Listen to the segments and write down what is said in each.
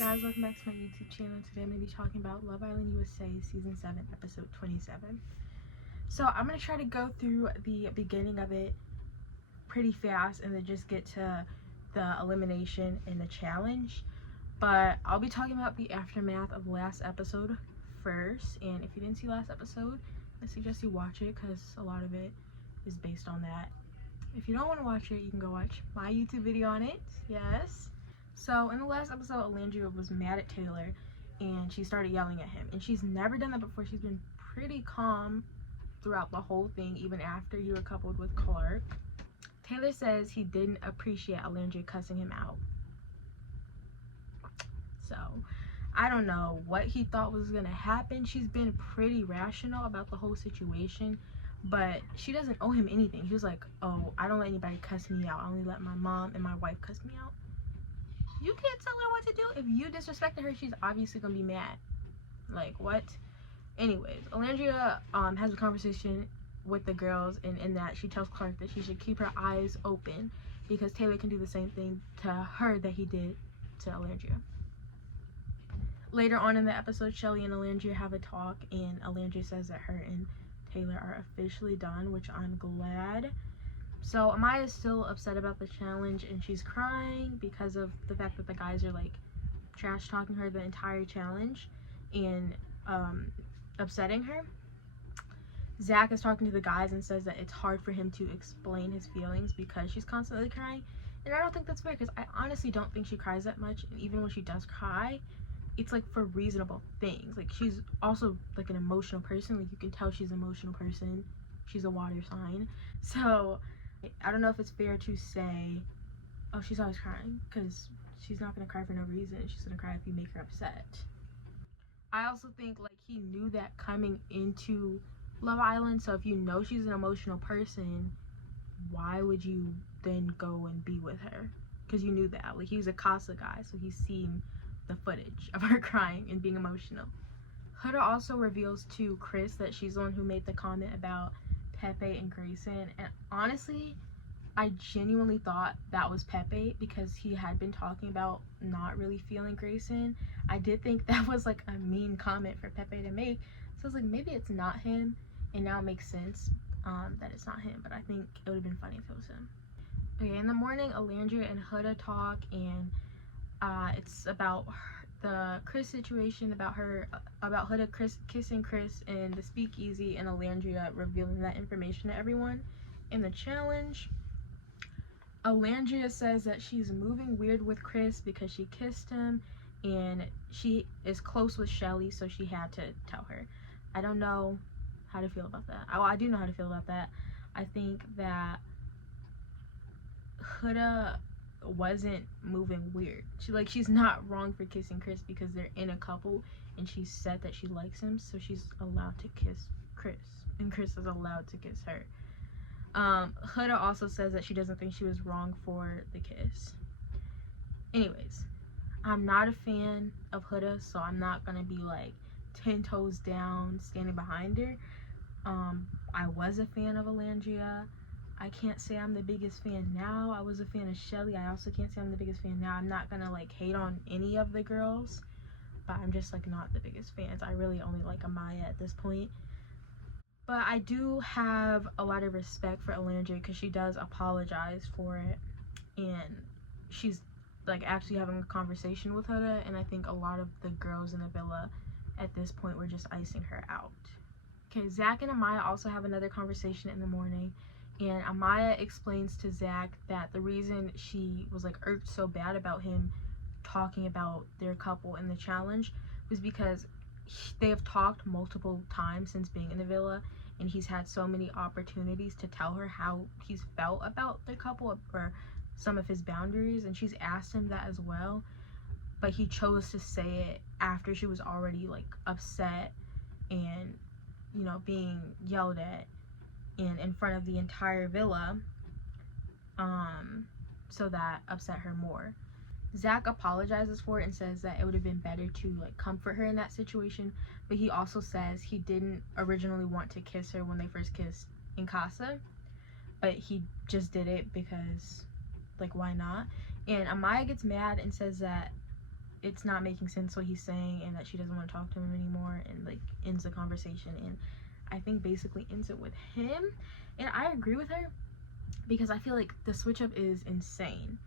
guys, welcome back to my YouTube channel. Today I'm going to be talking about Love Island USA Season 7, Episode 27. So I'm going to try to go through the beginning of it pretty fast and then just get to the elimination and the challenge. But I'll be talking about the aftermath of last episode first. And if you didn't see last episode, I suggest you watch it because a lot of it is based on that. If you don't want to watch it, you can go watch my YouTube video on it. Yes. So in the last episode, Alandria was mad at Taylor and she started yelling at him. And she's never done that before. She's been pretty calm throughout the whole thing, even after he were coupled with Clark. Taylor says he didn't appreciate Alandria cussing him out. So I don't know what he thought was gonna happen. She's been pretty rational about the whole situation, but she doesn't owe him anything. He was like, oh, I don't let anybody cuss me out. I only let my mom and my wife cuss me out. You can't tell her what to do. If you disrespected her, she's obviously gonna be mad. Like, what? Anyways, Alandria has a conversation with the girls, and in that she tells Clark that she should keep her eyes open because Taylor can do the same thing to her that he did to Alandria. Later on in the episode, Shelly and Alandria have a talk, and Alandria says that her and Taylor are officially done, which I'm glad. So Amaya is still upset about the challenge, and she's crying because of the fact that the guys are like trash talking her the entire challenge and upsetting her. Zach is talking to the guys and says that it's hard for him to explain his feelings because she's constantly crying, and I don't think that's fair because I honestly don't think she cries that much, and even when she does cry, it's like for reasonable things. Like, she's also like an emotional person. Like, you can tell she's an emotional person. She's a water sign. So I don't know if it's fair to say, oh, she's always crying, because she's not going to cry for no reason. She's going to cry if you make her upset. I also think like he knew that coming into Love Island. So if you know she's an emotional person, why would you then go and be with her? Because you knew that. Like, he was a Casa guy, so he's seen the footage of her crying and being emotional. Huda also reveals to Chris that she's the one who made the comment about Pepe and Grayson, and honestly, I genuinely thought that was Pepe because he had been talking about not really feeling Grayson. I did think that was like a mean comment for Pepe to make, so I was like, maybe it's not him, and now it makes sense that it's not him, but I think it would have been funny if it was him. Okay, in the morning, Alandria and Huda talk, and it's about the Chris situation, about Huda kissing Chris in the speakeasy, and Alandria revealing that information to everyone in the challenge. Alandria says that she's moving weird with Chris because she kissed him, and she is close with Shelly, so she had to tell her. I don't know how to feel about that. Well, I do know how to feel about that. I think that Huda wasn't moving weird. She's not wrong for kissing Chris because they're in a couple and she said that she likes him, so she's allowed to kiss Chris and Chris is allowed to kiss her. Huda also says that she doesn't think she was wrong for the kiss. Anyways, I'm not a fan of Huda, so I'm not gonna be like 10 toes down standing behind her. I was a fan of Alandria. I can't say I'm the biggest fan now. I was a fan of Shelly. I also can't say I'm the biggest fan now. I'm not gonna like hate on any of the girls, but I'm just like not the biggest fans. I really only like Amaya at this point. But I do have a lot of respect for Alandria because she does apologize for it, and she's like actually having a conversation with Huda, and I think a lot of the girls in the villa at this point were just icing her out. Okay, Zach and Amaya also have another conversation in the morning, and Amaya explains to Zach that the reason she was like irked so bad about him talking about their couple in the challenge was because they have talked multiple times since being in the villa, and he's had so many opportunities to tell her how he's felt about the couple or some of his boundaries, and she's asked him that as well, but he chose to say it after she was already like upset and, you know, being yelled at and in front of the entire villa, so that upset her more. Zach apologizes for it and says that it would have been better to like comfort her in that situation, but he also says he didn't originally want to kiss her when they first kissed in Casa, but he just did it because like, why not? And Amaya gets mad and says that it's not making sense what he's saying, and that she doesn't want to talk to him anymore, and like ends the conversation, and I think basically ends it with him. And I agree with her because I feel like the switch up is insane.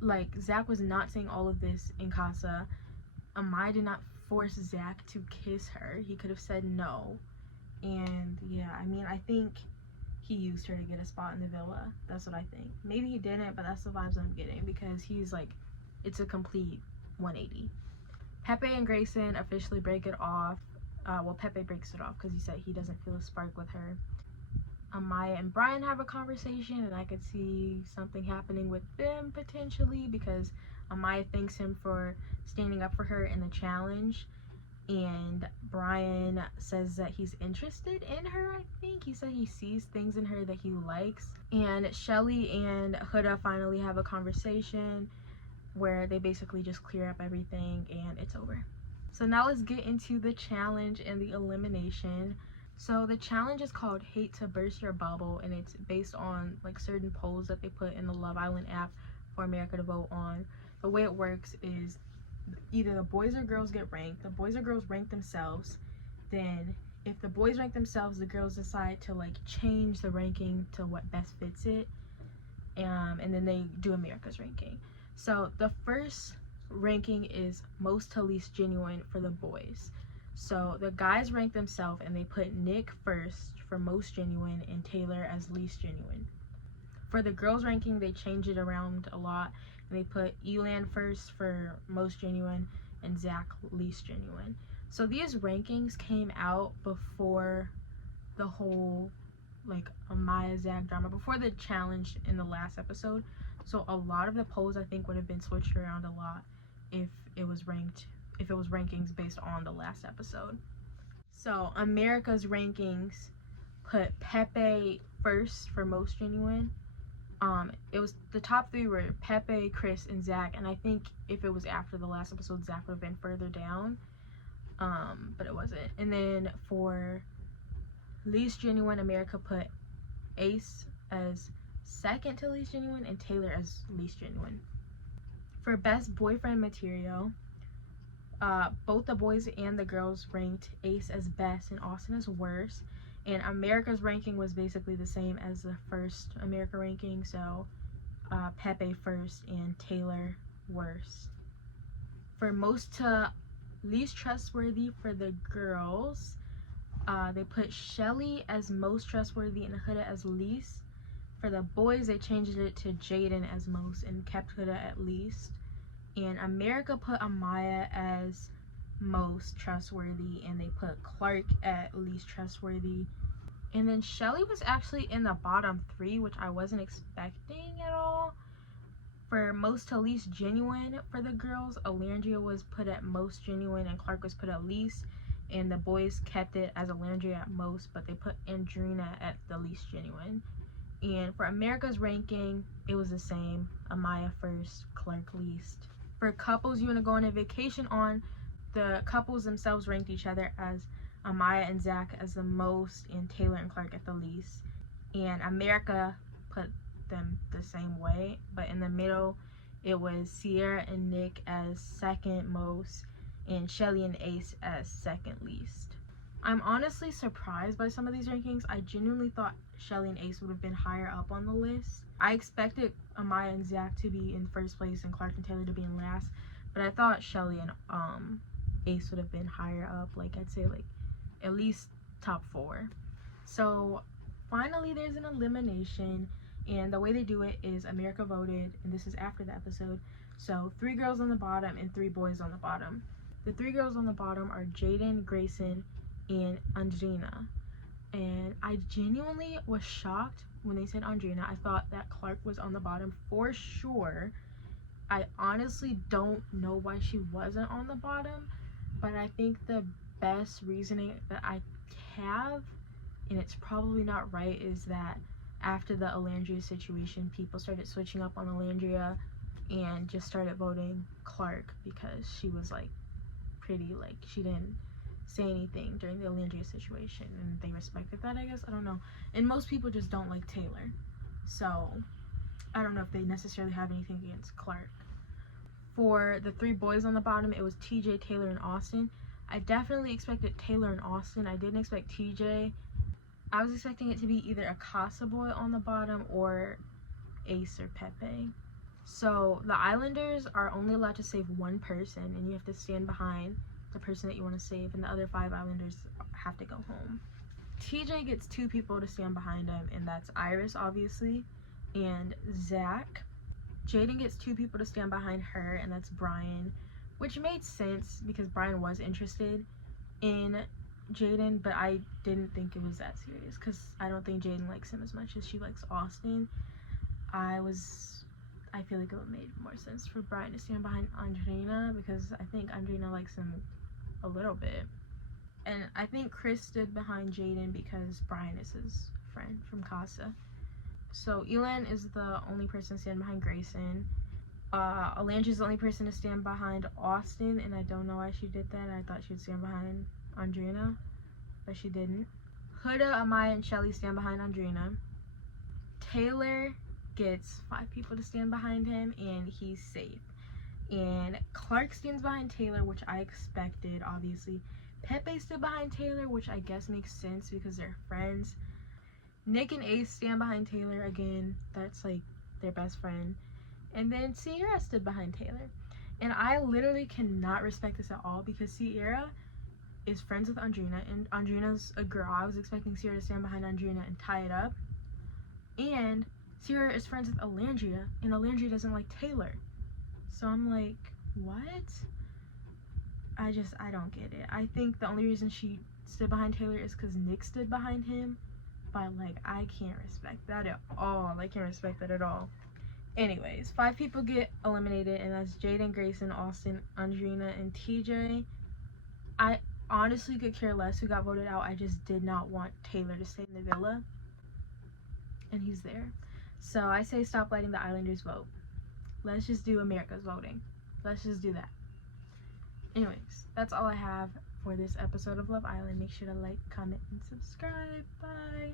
Like, Zach was not saying all of this in casa. Amaya did not force Zach to kiss her. He could have said no. And yeah, I mean, I think he used her to get a spot in the villa. That's what I think. Maybe he didn't, but that's the vibes I'm getting, because he's like, it's a complete 180. Pepe and Grayson officially break it off. Well, Pepe breaks it off because he said he doesn't feel a spark with her. Amaya and Brian have a conversation, and I could see something happening with them potentially, because Amaya thanks him for standing up for her in the challenge, and Brian says that he's interested in her. I think he said he sees things in her that he likes. And Shelly and Huda finally have a conversation where they basically just clear up everything, and it's over. So now let's get into the challenge and the elimination. So the challenge is called Hate to Burst Your Bubble, and it's based on like certain polls that they put in the Love Island app for America to vote on. The way it works is either the boys or girls get ranked. The boys or girls rank themselves. Then if the boys rank themselves, the girls decide to like change the ranking to what best fits it. And then they do America's ranking. So the first ranking is most to least genuine for the boys. So the guys rank themselves, and they put Nick first for most genuine and Taylor as least genuine. For the girls ranking, they change it around a lot, and they put Elan first for most genuine and Zach least genuine. So these rankings came out before the whole like Amaya Zach drama, before the challenge in the last episode. So a lot of the polls I think would have been switched around a lot if it was rankings based on the last episode. So America's rankings put Pepe first for most genuine. It was the top three were Pepe, Chris, and Zach, and I think if it was after the last episode, Zach would have been further down, but it wasn't. And then for least genuine, America put Ace as second to least genuine and Taylor as least genuine. For best boyfriend material, both the boys and the girls ranked Ace as best and Austin as worst, and America's ranking was basically the same as the first America ranking, so Pepe first and Taylor worst. For most to least trustworthy for the girls, they put Shelly as most trustworthy and Huda as least. For the boys, they changed it to Jaden as most and kept Huda at least. And America put Amaya as most trustworthy, and they put Clark at least trustworthy. And then Shelly was actually in the bottom three, which I wasn't expecting at all. For most to least genuine for the girls, Alandria was put at most genuine and Clark was put at least. And the boys kept it as Alandria at most, but they put Andrina at the least genuine. And for America's ranking, it was the same. Amaya first, Clark least. For couples you want to go on a vacation on, the couples themselves ranked each other as Amaya and Zach as the most and Taylor and Clark at the least. And America put them the same way, but in the middle it was Sierra and Nick as second most and Shelly and Ace as second least. I'm honestly surprised by some of these rankings. I genuinely thought Shelly and Ace would have been higher up on the list. I expected Amaya and Zach to be in first place and Clark and Taylor to be in last, but I thought Shelly and Ace would have been higher up, like I'd say like at least top 4. So finally there's an elimination, and the way they do it is America voted, and this is after the episode, so 3 girls on the bottom and 3 boys on the bottom. The 3 girls on the bottom are Jaden, Grayson, and Andrina. And I genuinely was shocked when they said Andrina. I thought that Clark was on the bottom for sure. I honestly don't know why she wasn't on the bottom, but I think the best reasoning that I have, and it's probably not right, is that after the Alandria situation, people started switching up on Alandria and just started voting Clark because she was like pretty, like she didn't say anything during the Alandria situation, and they respected that, I guess. I don't know. And most people just don't like Taylor, so I don't know if they necessarily have anything against Clark. For the 3 boys on the bottom, it was TJ, Taylor, and Austin. I definitely expected Taylor and Austin. I didn't expect TJ. I was expecting it to be either a Casa boy on the bottom or Ace or Pepe. So the Islanders are only allowed to save 1 person, and you have to stand behind the person that you want to save, and the other 5 Islanders have to go home. TJ gets 2 people to stand behind him, and that's Iris, obviously, and Zach. Jaden gets 2 people to stand behind her, and that's Brian, which made sense because Brian was interested in Jaden, but I didn't think it was that serious because I don't think Jaden likes him as much as she likes Austin. I feel like it would have made more sense for Brian to stand behind Andrina because I think Andrina likes him a little bit. And I think Chris stood behind Jaden because Brian is his friend from Casa. So Elan is the only person to stand behind Grayson. Alandra is the only person to stand behind Austin, and I don't know why she did that. I thought she would stand behind Andrina, but she didn't. Huda, Amaya, and Shelly stand behind Andrina. Taylor gets 5 people to stand behind him, and he's safe. And Clark stands behind Taylor, which I expected, obviously. Pepe stood behind Taylor, which I guess makes sense because they're friends. Nick and Ace stand behind Taylor again. That's like their best friend. And then Sierra stood behind Taylor. And I literally cannot respect this at all because Sierra is friends with Andrina, and Andrina's a girl. I was expecting Sierra to stand behind Andrina and tie it up. And Sierra is friends with Alandria, and Alandria doesn't like Taylor. So I'm like, what? I don't get it. I think the only reason she stood behind Taylor is because Nick stood behind him. But, like, I can't respect that at all. I can't respect that at all. Anyways, 5 people get eliminated, and that's Jaden, Grayson, Austin, Andrina, and TJ. I honestly could care less who got voted out. I just did not want Taylor to stay in the villa. And he's there. So I say stop letting the Islanders vote. Let's just do America's voting. Let's just do that. Anyways, that's all I have for this episode of Love Island. Make sure to like, comment, and subscribe. Bye.